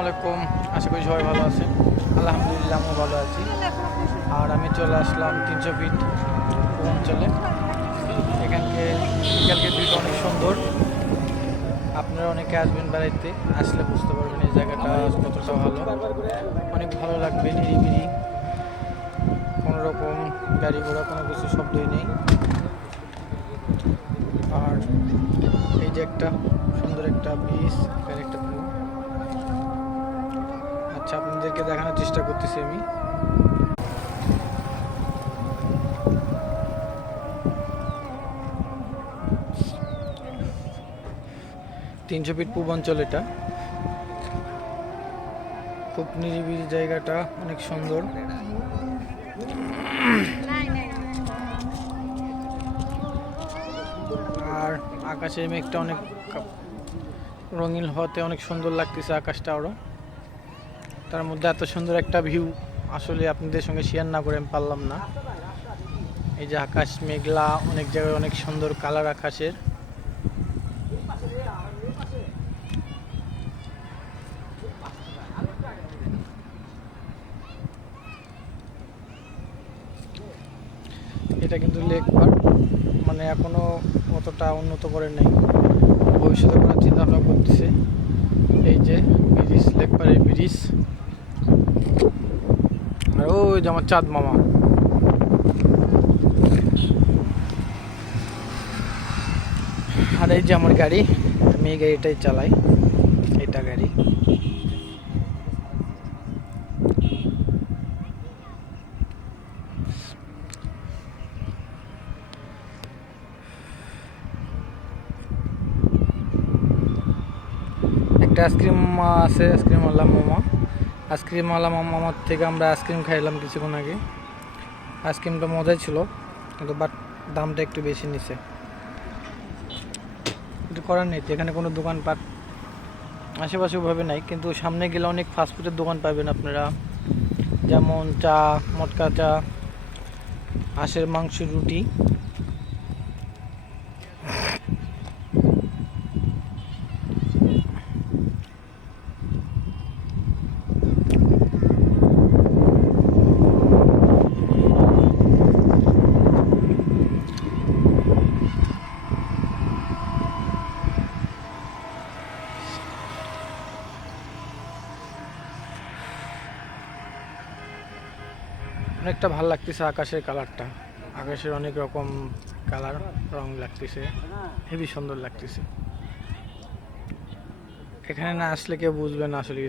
আলাইকুম। আশা করি সবাই ভালো আছেন। আলহামদুলিল্লাহ আমি ভালো আছি। আর আমি চলে আসলাম তিনশো ফিট অঞ্চলে। এখানকে বিকালকে দুইটা অনেক সুন্দর। আপনারা অনেকে আসবেন বেড়াইতে আসলে বুঝতে পারবেন এই জায়গাটা কতটা ভালো। অনেক ভালো লাগবে, নিরিবিলি। কোনো রকম গাড়ি ঘোড়া, কোনো কিছু শব্দই নেই। আর এই যে একটা সুন্দর একটা ব্রিজ এখানে একটা view। আচ্ছা আপনাদেরকে দেখানোর চেষ্টা করতেছি আমি। তিনশো ফিট পূর্বাঞ্চল এটা। খুব নিরিবিলি জায়গাটা, অনেক সুন্দর। আর আকাশের মেঘটা অনেক রঙিন হওয়াতে অনেক সুন্দর লাগতেছে আকাশটা আরও তার মধ্যে এত সুন্দর একটা ভিউ আসলে আপনাদের সঙ্গে শেয়ার না করে আমি পারলাম না। এই যে আকাশ মেঘলা, অনেক জায়গায় অনেক সুন্দর কালার আকাশের। এটা কিন্তু লেক পার্ক মানে এখনও অতটা উন্নত করে নাই। ভবিষ্যতে করার চিন্তা ভাবনা করতেছে। এই যে ব্রিজ ব্রিজ আর ওই যে আমার চাঁদ মামা। আর এই যে আমার গাড়ি, আমি এই গাড়িটাই চালাই, এটা গাড়ি। একটা আইসক্রিম আছে আইসক্রিমওয়ালা মামা। আইসক্রিমওয়ালা মামার থেকে আমরা আইসক্রিম খাইলাম কিছুক্ষণ আগে। আইসক্রিমটা মজাই ছিল, কিন্তু বাট দামটা একটু বেশি নিছে। কিছু করার নেই এখানে কোনো দোকানপাট আশেপাশে ওভাবে নাই, কিন্তু সামনে গেলে অনেক ফাস্টফুডের দোকান পাবেন আপনারা। যেমন চা, মটকা চা, হাঁসের মাংস রুটি। অনেকটা ভালো লাগতেছে আকাশের কালারটা। আকাশের অনেক রকম কালার, রং লাগতেছে হেবি সুন্দর লাগতেছে। এখানে না আসলে কেউ বুঝবে না আসলে